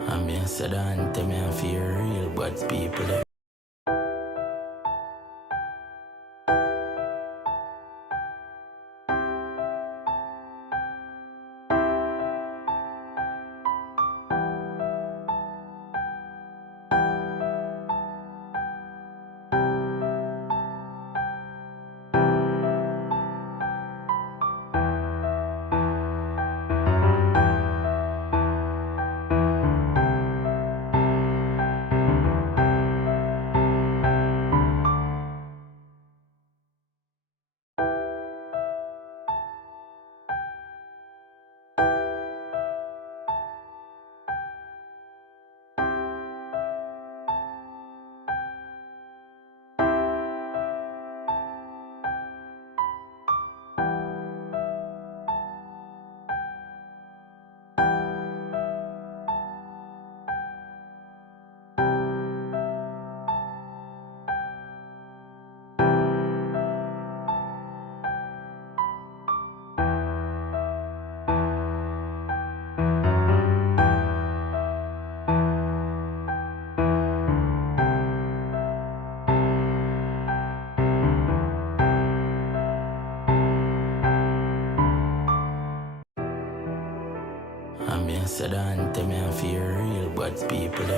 And me a say the anthem, me a feel real bad people them. And me a say the anthem, me a feel real bad people them.